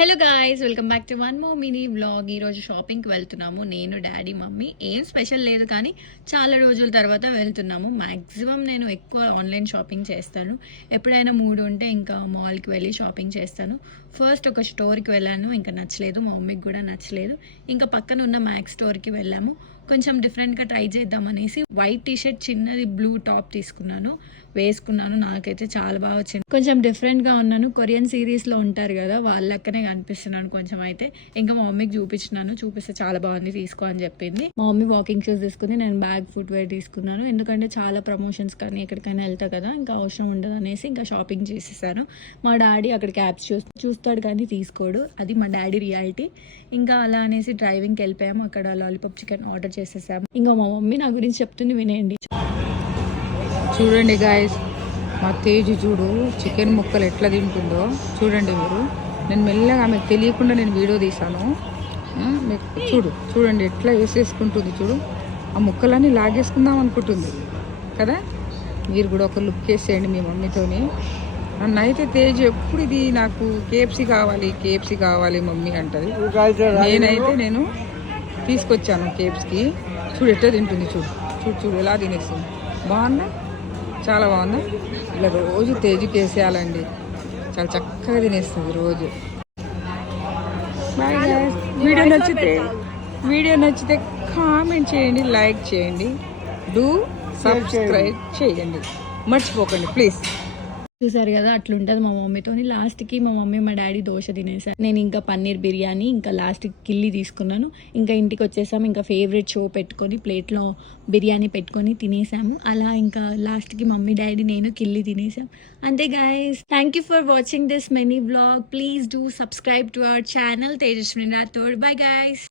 Hello guys, welcome back to one more mini vlog. ఈరోజు షాపింగ్కి వెళ్తున్నాము నేను, డాడీ, మమ్మీ. ఏం స్పెషల్ లేదు కానీ చాలా రోజుల తర్వాత వెళ్తున్నాము. మ్యాక్సిమం నేను ఎక్కువ ఆన్లైన్ షాపింగ్ చేస్తాను. ఎప్పుడైనా మూడు ఉంటే ఇంకా మాల్కి వెళ్ళి షాపింగ్ చేస్తాను. ఫస్ట్ ఒక స్టోర్కి వెళ్ళాను, ఇంకా నచ్చలేదు, మా మమ్మీకి కూడా నచ్చలేదు. ఇంకా పక్కన ఉన్న మ్యాక్స్ స్టోర్కి వెళ్ళాము. కొంచెం డిఫరెంట్గా ట్రై చేద్దామనేసి వైట్ టీషర్ట్, చిన్నది బ్లూ టాప్ తీసుకున్నాను, వేసుకున్నాను. నాకైతే చాలా బాగా వచ్చింది. కొంచెం డిఫరెంట్గా ఉన్నాను. కొరియన్ సిరీస్లో ఉంటారు కదా, వాళ్ళక్కనే కనిపిస్తున్నాను కొంచెం. అయితే ఇంకా మా మమ్మీకి చూపిస్తే చాలా బాగుంది, తీసుకో అని చెప్పింది. మా మమ్మీ వాకింగ్ షూస్ తీసుకుంది, నేను బ్యాగ్ ఫుట్వేర్ తీసుకున్నాను. ఎందుకంటే చాలా ప్రమోషన్స్ కానీ ఎక్కడికైనా వెళ్తా కదా, ఇంకా అవసరం ఉండదు అనేసి ఇంకా షాపింగ్ చేసేసాను. మా డాడీ అక్కడ క్యాబ్స్ చూస్తాడు కానీ తీసుకోడు, అది మా డాడీ రియాలిటీ. ఇంకా అలా అనేసి డ్రైవింగ్కి వెళ్ళిపోయాము. అక్కడ లాలీపాప్ చికెన్ ఆర్డర్ చేసేసాము. ఇంకా మా మమ్మీ నా గురించి చెప్తుంది, వినేయండి. చూడండి గాయస్, మా తేజు చూడు చికెన్ ముక్కలు ఎట్లా తింటుందో చూడండి మీరు. నేను మెల్లగా ఆమెకు తెలియకుండా నేను వీడియో తీశాను. మీకు చూడండి ఎట్లా వేసేసుకుంటుంది. చూడు, ఆ ముక్కలన్నీ లాగేసుకుందాం అనుకుంటుంది కదా. మీరు కూడా ఒక లుక్ వేసేయండి మీ మమ్మీతోని. నన్ను అయితే తేజు ఎప్పుడు ఇది నాకు కేఎఫ్సీ కావాలి మమ్మీ అంటది. నేను తీసుకొచ్చాను కేఎఫ్సీకి. చూడు ఎట్లా తింటుంది, చూడు ఎలా తినేస్తుంది. బాగుందా? చాలా బాగుందా? ఇలా రోజు తేజుకి వేసేయాలండి, చాలా చక్కగా తినేస్తుంది రోజు. వీడియో నచ్చితే కామెంట్ చేయండి, లైక్ చేయండి, సబ్స్క్రైబ్ చేయండి, మర్చిపోకండి ప్లీజ్. చూసారు కదా, అట్లుంటుంది మా మమ్మీతో. లాస్ట్కి మా మమ్మీ మా డాడీ దోశ తినేసారు. నేను ఇంకా పన్నీర్ బిర్యానీ, ఇంకా లాస్ట్కి కిల్లి తీసుకున్నాను. ఇంకా ఇంటికి వచ్చేసాము. ఇంకా ఫేవరెట్ షో పెట్టుకొని ప్లేట్లో బిర్యానీ పెట్టుకొని తినేసాము. అలా ఇంకా లాస్ట్కి మమ్మీ, డాడీ, నేను కిల్లి తినేసాం. అంతే guys, thank you for watching this mini vlog. Please do subscribe to our channel Tejaswini Rathod. Bye guys.